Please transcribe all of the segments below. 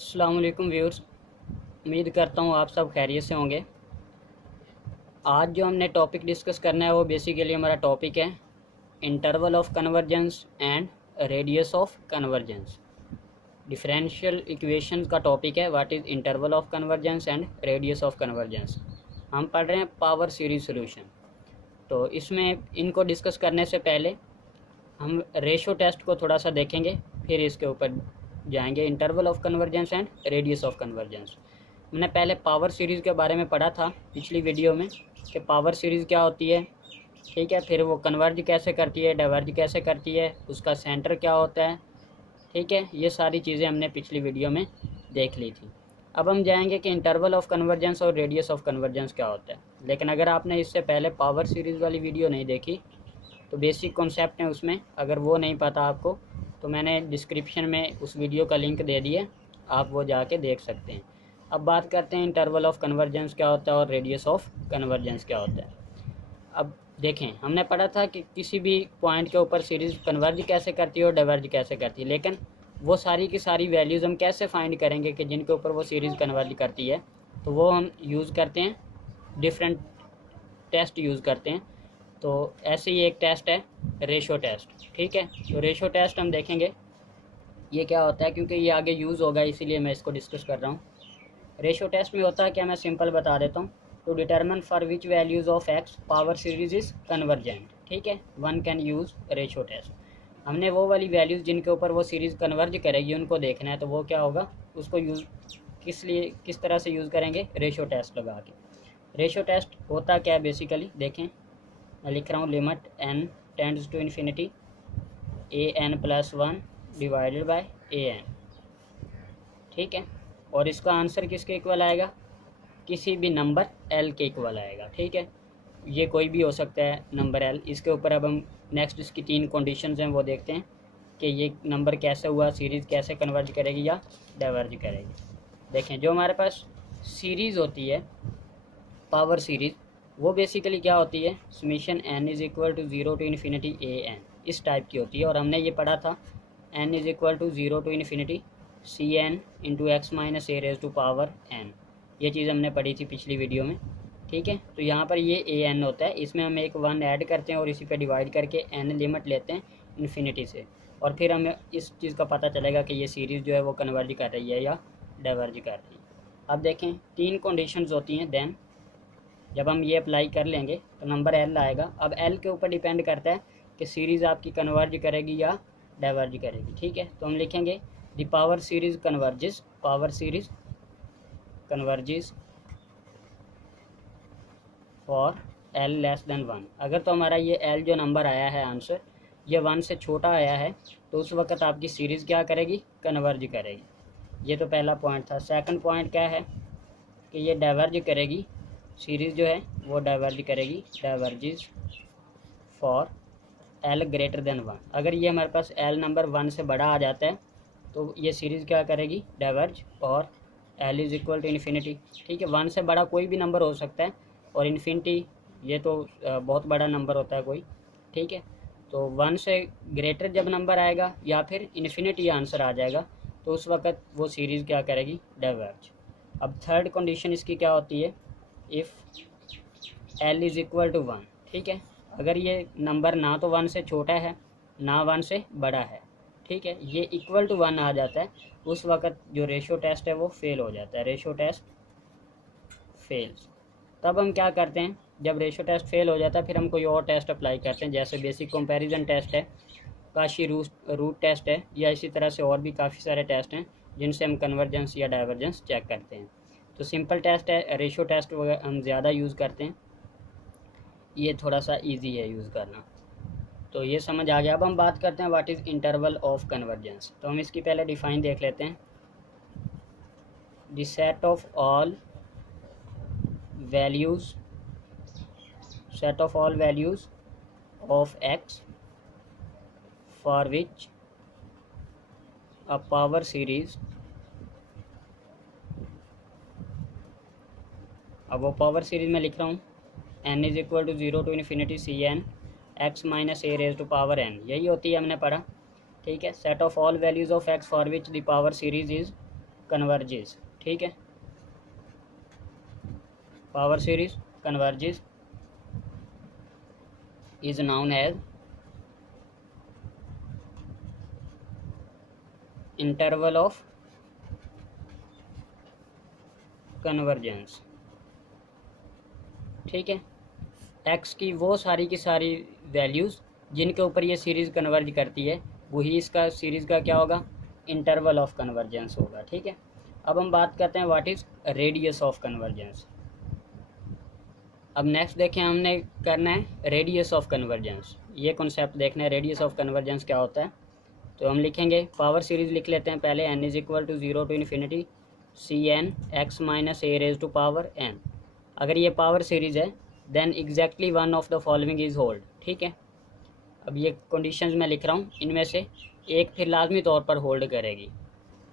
अस्सलाम वालेकुम व्यूअर्स। उम्मीद करता हूँ आप सब खैरियत से होंगे। आज जो हमने टॉपिक डिस्कस करना है वो बेसिकली हमारा टॉपिक है interval of convergence and radius of convergence. Differential equation का टॉपिक है what is interval of convergence and radius of convergence. हम पढ़ रहे हैं पावर सीरीज सॉल्यूशन। तो इसमें इनको डिस्कस करने से पहले हम रेशो टेस्ट को थोड़ा सा देखेंगे, फिर इसके ऊपर जाएंगे interval of convergence and radius of convergence. मैंने पहले पावर सीरीज़ के बारे में पढ़ा था पिछली वीडियो में कि पावर सीरीज़ क्या होती है, ठीक है, फिर वो कन्वर्ज कैसे करती है, डाइवर्ज कैसे करती है, उसका सेंटर क्या होता है, ठीक है, ये सारी चीज़ें हमने पिछली वीडियो में देख ली थी। अब हम जाएंगे कि इंटरवल ऑफ कन्वर्जेंस और रेडियस ऑफ कन्वर्जेंस क्या होता है। लेकिन अगर आपने इससे पहले पावर सीरीज़ वाली वीडियो नहीं देखी तो बेसिक कॉन्सेप्ट है उसमें, अगर वो नहीं पता आपको तो मैंने डिस्क्रिप्शन में उस वीडियो का लिंक दे दिया, आप वो जाके देख सकते हैं। अब बात करते हैं इंटरवल ऑफ कन्वर्जेंस क्या होता है और रेडियस ऑफ कन्वर्जेंस क्या होता है। अब देखें, हमने पढ़ा था कि किसी भी पॉइंट के ऊपर सीरीज़ कन्वर्ज कैसे करती है और डाइवर्ज कैसे करती है, लेकिन वो सारी की सारी वैल्यूज़ हम कैसे फाइंड करेंगे कि जिनके ऊपर वो सीरीज़ कन्वर्ज करती है। तो वो हम यूज़ करते हैं, डिफरेंट टेस्ट यूज़ करते हैं। तो ऐसे ही एक टेस्ट है रेशो टेस्ट, ठीक है। तो रेशो टेस्ट हम देखेंगे ये क्या होता है, क्योंकि ये आगे यूज़ होगा इसीलिए मैं इसको डिस्कस कर रहा हूँ। रेशो टेस्ट में होता है क्या, मैं सिंपल बता देता हूँ। To determine for which values of x power series is convergent, ठीक है, one can use ratio test. हमने वो वाली वैल्यूज़ जिनके ऊपर वो सीरीज़ कन्वर्ज करेगी उनको देखना है, तो वो क्या होगा, उसको यूज़ किस तरह से यूज़ करेंगे, रेशो टेस्ट लगा के। रेशो टेस्ट होता क्या है बेसिकली देखें, मैं लिख रहा हूँ limit n tends to infinity an+1 divided by an, ठीक है। और इसका आंसर किसके इक्वल आएगा, किसी भी नंबर l के इक्वल आएगा, ठीक है। ये कोई भी हो सकता है नंबर l। इसके ऊपर अब हम नेक्स्ट इसकी 3 कंडीशंस हैं वो देखते हैं कि ये नंबर कैसे हुआ, सीरीज़ कैसे कन्वर्ज करेगी या डाइवर्ज करेगी। देखें, जो हमारे पास सीरीज़ होती है पावर सीरीज़, वो बेसिकली क्या होती है, summation n is equal to 0 to infinity an, इस टाइप की होती है। और हमने ये पढ़ा था n is equal to 0 to infinity cn into x minus a raise to power n, ये चीज़ हमने पढ़ी थी पिछली वीडियो में, ठीक है। तो यहाँ पर ये an होता है, इसमें हम एक 1 ऐड करते हैं और इसी पे डिवाइड करके n लिमिट लेते हैं इन्फिनिटी से, और फिर हमें इस चीज़ का पता चलेगा कि ये सीरीज़ जो है वो कन्वर्ज कर रही है या डाइवर्ज कर रही है। अब देखें 3 कंडीशंस होती हैं, देन जब हम ये अप्लाई कर लेंगे तो नंबर l आएगा। अब l के ऊपर डिपेंड करता है कि सीरीज़ आपकी कन्वर्ज करेगी या डाइवर्ज करेगी, ठीक है। तो हम लिखेंगे the power series converges, power series converges for l less than 1। अगर तो हमारा ये l जो नंबर आया है आंसर ये 1 से छोटा आया है तो उस वक्त आपकी सीरीज़ क्या करेगी, कन्वर्ज करेगी। ये तो पहला पॉइंट था। सेकंड पॉइंट क्या है कि ये डाइवर्ज करेगी, सीरीज़ जो है वो डाइवर्ज करेगी, diverges for l greater than 1। अगर ये हमारे पास l नंबर 1 से बड़ा आ जाता है तो ये सीरीज़ क्या करेगी, डाइवर्ज, और l is equal to infinity, ठीक है। 1 से बड़ा कोई भी नंबर हो सकता है और इन्फिनिटी ये तो बहुत बड़ा नंबर होता है कोई, ठीक है। तो 1 से ग्रेटर जब नंबर आएगा या फिर इन्फिनिटी आंसर आ जाएगा तो उस वक्त वो सीरीज़ क्या करेगी, डाइवर्ज। अब थर्ड कंडीशन इसकी क्या होती है, if l is equal to 1, ठीक है। अगर ये नंबर ना तो 1 से छोटा है ना 1 से बड़ा है, ठीक है, ये इक्वल टू 1 आ जाता है, उस वक्त जो रेशो टेस्ट है वो फेल हो जाता है, रेशो टेस्ट फेल्स। तब हम क्या करते हैं, जब रेशो टेस्ट फेल हो जाता है फिर हम कोई और टेस्ट अप्लाई करते हैं, जैसे बेसिक कंपैरिजन टेस्ट है, काशी रूट टेस्ट है, या इसी तरह से और भी काफ़ी सारे टेस्ट हैं जिनसे हम कन्वर्जेंस या डाइवर्जेंस चेक करते हैं। तो सिंपल टेस्ट है, रेशो टेस्ट वगैरह हम ज़्यादा यूज़ करते हैं, ये थोड़ा सा इजी है यूज़ करना। तो ये समझ आ गया। अब हम बात करते हैं what is interval of convergence. तो हम इसकी पहले डिफ़ाइन देख लेते हैं। The set of all values, set of all values of x for which a power series, अब वो पावर सीरीज़ में लिख रहा हूँ n is equal to 0 to infinity cn x minus a raise to power n, यही होती है, हमने पढ़ा, ठीक है। Set of all values of x for which the power series is converges, ठीक है, power series converges is known as interval of convergence, ठीक है। एक्स की वो सारी की सारी वैल्यूज़ जिनके ऊपर ये सीरीज़ कन्वर्ज करती है वही इसका सीरीज़ का क्या होगा, इंटरवल ऑफ कन्वर्जेंस होगा, ठीक है। अब हम बात करते हैं what is radius of convergence. अब नेक्स्ट देखें, हमने करना है रेडियस ऑफ कन्वर्जेंस, ये कॉन्सेप्ट देखना है रेडियस ऑफ कन्वर्जेंस क्या होता है। तो हम लिखेंगे पावर सीरीज़ लिख लेते हैं पहले, n is equal to 0 to infinity C N x minus a raise to power n। अगर ये पावर सीरीज़ है then exactly one of the following is hold, ठीक है। अब ये कंडीशंस मैं लिख रहा हूँ, इनमें से एक फिर लाजमी तौर पर होल्ड करेगी।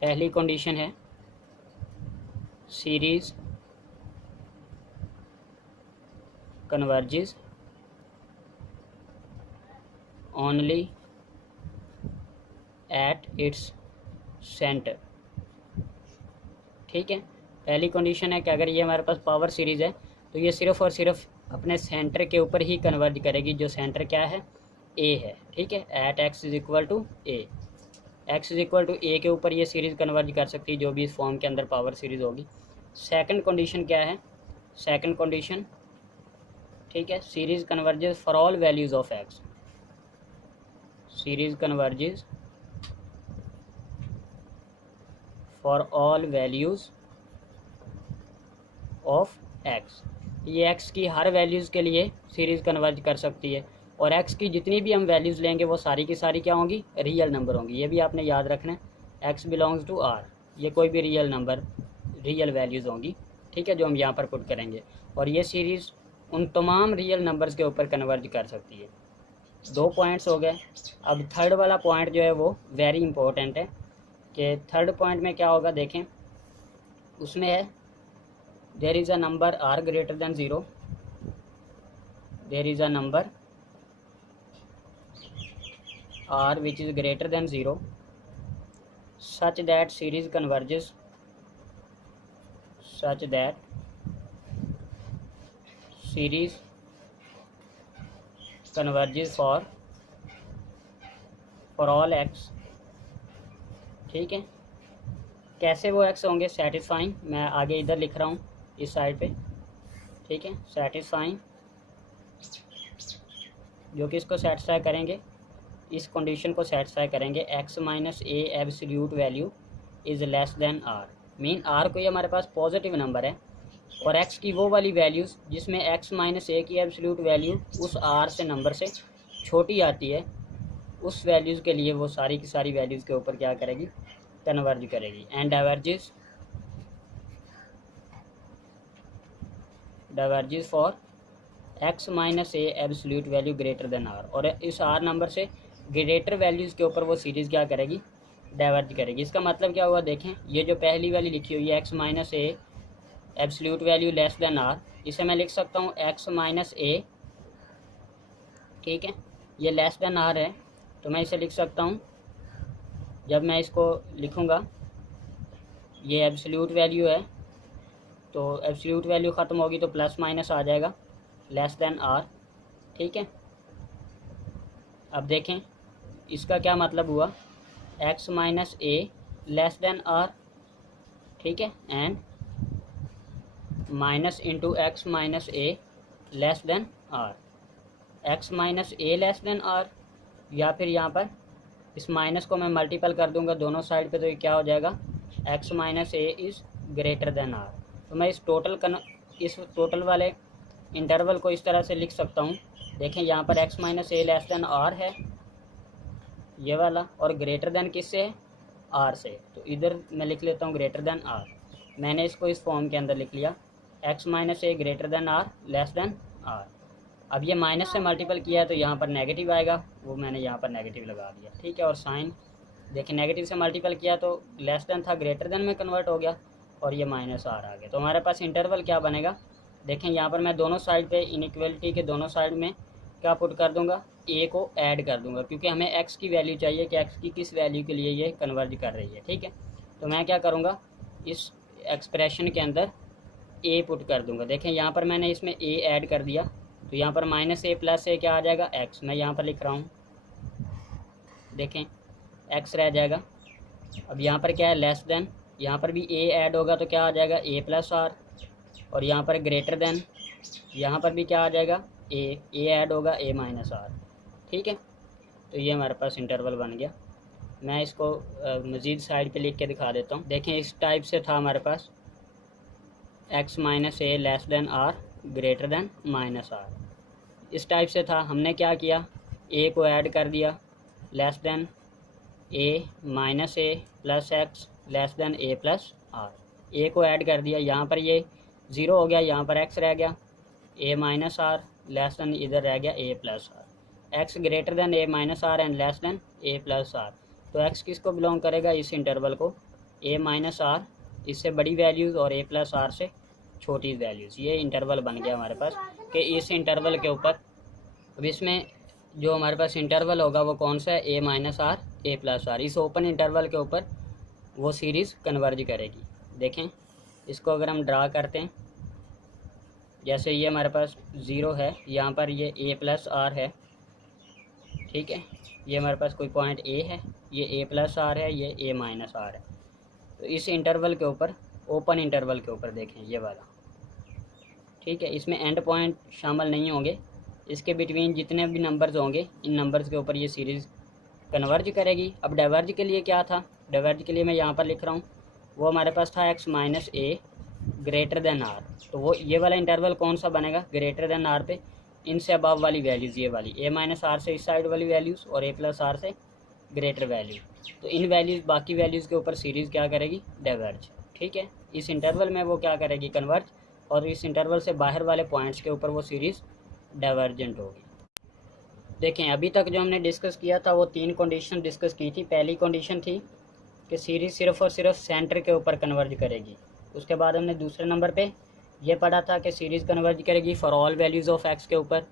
पहली कंडीशन है series converges only at its centre, ठीक है। पहली कंडीशन है कि अगर ये हमारे पास पावर सीरीज़ है तो ये सिर्फ़ और सिर्फ अपने सेंटर के ऊपर ही कन्वर्ज करेगी, जो सेंटर क्या है, ए है, ठीक है। At x is equal to A, x is equal to A के ऊपर ये सीरीज़ कन्वर्ज कर सकती है जो भी इस फॉर्म के अंदर पावर सीरीज़ होगी। सेकंड कंडीशन क्या है, सेकंड कंडीशन, ठीक है, series converges for all values of x, series converges for all values of x. ये एक्स की हर वैल्यूज़ के लिए सीरीज़ कन्वर्ज कर सकती है, और एक्स की जितनी भी हम वैल्यूज़ लेंगे वो सारी की सारी क्या होंगी, रियल नंबर होंगी। ये भी आपने याद रखना है, एक्स बिलोंग्स टू आर, ये कोई भी रियल नंबर, रियल वैल्यूज़ होंगी, ठीक है, जो हम यहाँ पर पुट करेंगे। और ये सीरीज़ उन तमाम रियल नंबर्स के ऊपर कन्वर्ज कर सकती है। 2 पॉइंट्स हो गए। अब थर्ड वाला पॉइंट जो है वो वेरी इंपॉर्टेंट है कि थर्ड पॉइंट में क्या होगा, देखें उसमें है there is a number r greater than 0, there is a number r which is greater than 0 such that series converges, such that series converges for all x, ठीक है। कैसे वो x होंगे, सेटिस्फाइंग, मैं आगे इधर लिख रहा हूँ इस साइड पे, ठीक है, सेटिस्फाइंग, जो कि इसको सेटिस्फाई करेंगे, इस कंडीशन को सेटिस्फाई करेंगे, x minus A absolute value is less than r, mean r कोई हमारे पास पॉजिटिव नंबर है और x की वो वाली वैल्यूज़ जिसमें x माइनस ए की एब्सोल्यूट वैल्यू उस r से नंबर से छोटी आती है, उस वैल्यूज़ के लिए वो सारी की सारी वैल्यूज़ के ऊपर क्या करेगी, कन्वर्ज करेगी। And diverges for x minus A absolute value greater than r, और इस r नंबर से ग्रेटर वैल्यूज़ के ऊपर वो सीरीज़ क्या करेगी, डाइवर्ज करेगी। इसका मतलब क्या हुआ, देखें ये जो पहली वाली लिखी हुई है x minus A absolute value less than r, इसे मैं लिख सकता हूँ x माइनस ए, ठीक है, ये लेस देन r है तो मैं इसे लिख सकता हूँ, जब मैं इसको लिखूँगा ये एब्सोल्यूट वैल्यू है तो एब्सोल्यूट वैल्यू ख़त्म होगी तो प्लस माइनस आ जाएगा, लेस देन r, ठीक है। अब देखें इसका क्या मतलब हुआ, x minus A less than r, ठीक है, and minus into x minus A less than r, x minus A less than r, या फिर यहाँ पर इस माइनस को मैं मल्टीपल कर दूंगा दोनों साइड पे तो ये क्या हो जाएगा, x minus A is greater than r। तो मैं इस टोटल वाले इंटरवल को इस तरह से लिख सकता हूँ, देखें यहाँ पर x minus A less than r है ये वाला, और ग्रेटर देन किससे है, r से, तो इधर मैं लिख लेता हूँ ग्रेटर देन r। मैंने इसको इस फॉर्म के अंदर लिख लिया, x माइनस ए greater than r less than r। अब ये माइनस से मल्टीपल किया है तो यहाँ पर नेगेटिव आएगा, वो मैंने यहाँ पर नेगेटिव लगा दिया, ठीक है। और साइन देखिए नेगेटिव से मल्टीपल किया तो लेस देन था ग्रेटर देन में कन्वर्ट हो गया और ये माइनस r आ गया। तो हमारे पास इंटरवल क्या बनेगा, देखें यहाँ पर मैं दोनों साइड पे इनइक्वलिटी के दोनों साइड में क्या पुट कर दूंगा, a को ऐड कर दूंगा, क्योंकि हमें x की वैल्यू चाहिए कि x की किस वैल्यू के लिए ये कन्वर्ज कर रही है, ठीक है। तो मैं क्या करूँगा, इस एक्सप्रेशन के अंदर ए पुट कर दूंगा। देखें यहाँ पर मैंने इसमें ए ऐड कर दिया, तो यहाँ पर माइनस ए प्लस ए क्या आ जाएगा, एक्स। मैं यहाँ पर लिख रहा हूँ, देखें एक्स रह जाएगा। अब यहाँ पर क्या है, लेस देन, यहाँ पर भी ए ऐड होगा तो क्या आ जाएगा, ए प्लस आर। और यहाँ पर ग्रेटर देन, यहाँ पर भी क्या आ जाएगा, ए ऐड होगा, ए माइनस आर। ठीक है, तो ये हमारे पास इंटरवल बन गया। मैं इसको मज़ीद साइड पे लिख के दिखा देता हूँ। देखें इस टाइप से था हमारे पास, x minus A less than R greater than minus R, इस टाइप से था। हमने क्या किया, ए को ऐड कर दिया, less than A minus A plus x less than A plus R. A को ऐड कर दिया, यहाँ पर ये ज़ीरो हो गया, यहाँ पर एक्स रह गया, A minus R less than इधर रह गया A plus R. X greater than A minus R and less than A plus R. तो एक्स किसको बिलोंग करेगा, इस इंटरवल को, ए माइनस आर इससे बड़ी वैल्यूज़ और ए प्लस आर से छोटी वैल्यूज़। ये इंटरवल बन गया हमारे पास कि इस इंटरवल के ऊपर, अब इसमें जो हमारे पास इंटरवल होगा वो कौन सा है, A minus R A plus R. इस ओपन इंटरवल के ऊपर वो सीरीज़ कन्वर्ज करेगी। देखें इसको अगर हम ड्रा करते हैं, जैसे ये हमारे पास ज़ीरो है, यहाँ पर ये ए प्लस आर है, ठीक है, ये हमारे पास कोई पॉइंट ए है, ये ए प्लस आर है, ये ए माइनस आर है। तो इस इंटरवल के ऊपर, ओपन इंटरवल के ऊपर देखें ये वाला, ठीक है, इसमें एंड पॉइंट शामिल नहीं होंगे। इसके बिटवीन जितने भी नंबर्स होंगे, इन नंबर्स के ऊपर ये सीरीज़ कन्वर्ज करेगी। अब डाइवर्ज के लिए क्या था, डाइवर्ज के लिए मैं यहाँ पर लिख रहा हूँ, वो हमारे पास था एक्स माइनस ए ग्रेटर देन आर। तो वो ये वाला इंटरवल कौन सा बनेगा, ग्रेटर देन आर पे इनसे अबव वाली वैल्यूज़, ये वाली ए माइनस आर से इस साइड वाली वैल्यूज़ और ए प्लस आर से ग्रेटर वैल्यू। तो इन वैल्यूज़, बाकी वैल्यूज़ के ऊपर सीरीज़ क्या करेगी, डाइवर्ज। ठीक है, इस इंटरवल में वो क्या करेगी, कन्वर्ज, और इस इंटरवल से बाहर वाले पॉइंट्स के ऊपर वो सीरीज़ डाइवर्जेंट होगी। देखें अभी तक जो हमने डिस्कस किया था वो 3 कंडीशन डिस्कस की थी। पहली कंडीशन थी कि सीरीज़ सिर्फ़ और सिर्फ सेंटर के ऊपर कन्वर्ज करेगी। उसके बाद हमने दूसरे नंबर पे ये पढ़ा था कि सीरीज़ कन्वर्ज करेगी for all values of x के ऊपर।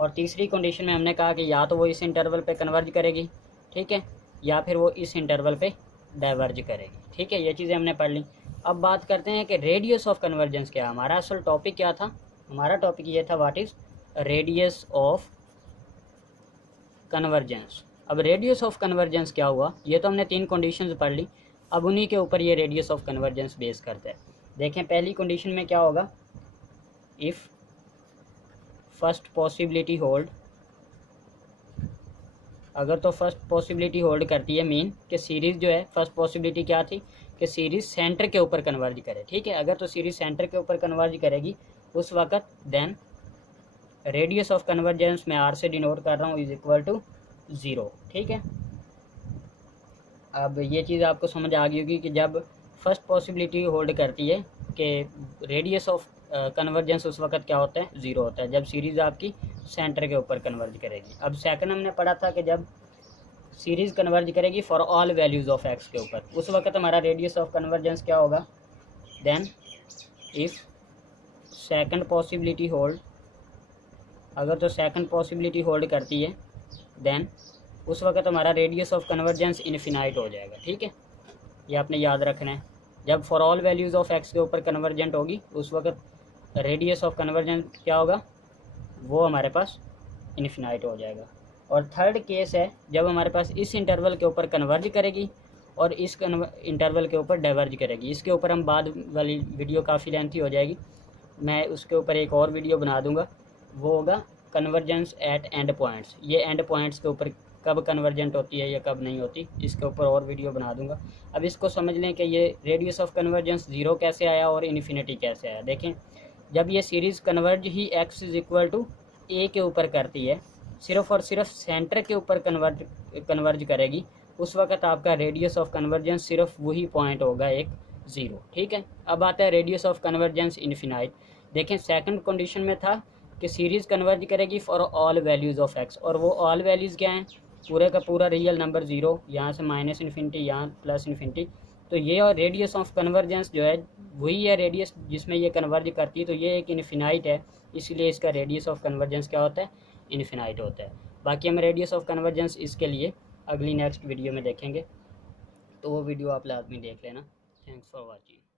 और तीसरी कंडीशन में हमने कहा कि या तो वो इस इंटरवल पे कन्वर्ज करेगी, ठीक है, या फिर वो इस इंटरवल पे डाइवर्ज करेगी। ठीक है, ये चीज़ें हमने पढ़ ली। अब बात करते हैं कि रेडियस ऑफ कन्वर्जेंस क्या है। हमारा असल टॉपिक क्या था, हमारा टॉपिक ये था, what is radius of convergence. अब रेडियस ऑफ कन्वर्जेंस क्या हुआ, ये तो हमने 3 कंडीशंस पढ़ ली। अब उन्हीं के ऊपर ये रेडियस ऑफ कन्वर्जेंस बेस करता है। देखें पहली कंडीशन में क्या होगा, इफ़ फर्स्ट पॉसिबिलिटी होल्ड, अगर तो फर्स्ट पॉसिबिलिटी होल्ड करती है, मीन कि सीरीज़ जो है, फर्स्ट पॉसिबिलिटी क्या थी कि सीरीज़ सेंटर के ऊपर कन्वर्ज करे। ठीक है, अगर तो सीरीज़ सेंटर के ऊपर कन्वर्ज करेगी उस वक़्त देन रेडियस ऑफ कन्वर्जेंस मैं आर से डिनोट कर रहा हूँ, इज़ इक्वल टू 0। ठीक है, अब ये चीज़ आपको समझ आ गई होगी कि जब फर्स्ट पॉसिबिलिटी होल्ड करती है कि रेडियस ऑफ कन्वर्जेंस उस वक्त क्या होता है, 0 होता है, जब सीरीज़ आपकी सेंटर के ऊपर कन्वर्ज करेगी। अब सेकंड हमने पढ़ा था कि जब सीरीज़ कन्वर्ज करेगी for all values of x के ऊपर, उस वक्त हमारा रेडियस ऑफ कन्वर्जेंस क्या होगा, then if second possibility hold, अगर तो सेकंड पॉसिबिलिटी होल्ड करती है देन उस वक्त हमारा रेडियस ऑफ कन्वर्जेंस इनफिनाइट हो जाएगा। ठीक है, ये आपने याद रखना है। जब for all values of x के ऊपर कन्वर्जेंट होगी उस वक्त रेडियस ऑफ कन्वर्जेंस क्या होगा, वो हमारे पास इनफिनाइट हो जाएगा। और थर्ड केस है जब हमारे पास इस इंटरवल के ऊपर कन्वर्ज करेगी और इस इंटरवल के ऊपर डाइवर्ज करेगी। इसके ऊपर हम बाद वाली वीडियो काफ़ी लेंथी हो जाएगी, मैं उसके ऊपर एक और वीडियो बना दूंगा, वो होगा कन्वर्जेंस एट एंड पॉइंट्स। ये एंड पॉइंट्स के ऊपर कब कन्वर्जेंट होती है या कब नहीं होती, इसके ऊपर और वीडियो बना दूंगा। अब इसको समझ लें कि ये रेडियस ऑफ कन्वर्जेंस 0 कैसे आया और इन्फिनिटी कैसे आया। देखें जब ये सीरीज़ कन्वर्ज ही x is equal to A के ऊपर करती है, सिर्फ़ और सिर्फ सेंटर के ऊपर कन्वर्ज करेगी, उस वक्त आपका रेडियस ऑफ कन्वर्जेंस सिर्फ वही पॉइंट होगा, एक 0। ठीक है, अब आता है रेडियस ऑफ कन्वर्जेंस इनफिनाइट। देखें सेकंड कंडीशन में था कि सीरीज़ कन्वर्ज करेगी for all values of x, और वो ऑल वैल्यूज़ क्या हैं, पूरे का पूरा रियल नंबर 0, यहाँ से माइनस इन्फिनिटी, यहाँ प्लस इन्फिनिटी। तो ये और रेडियस ऑफ कन्वर्जेंस जो है वही है रेडियस जिसमें ये कन्वर्ज करती है, तो ये एक इन्फिनाइट है, इसलिए इसका रेडियस ऑफ कन्वर्जेंस क्या होता है, इन्फिनाइट होता है। बाकी हम रेडियस ऑफ कन्वर्जेंस इसके लिए अगली नेक्स्ट वीडियो में देखेंगे, तो वो वीडियो आप लाजमी देख लेना। Thanks for watching.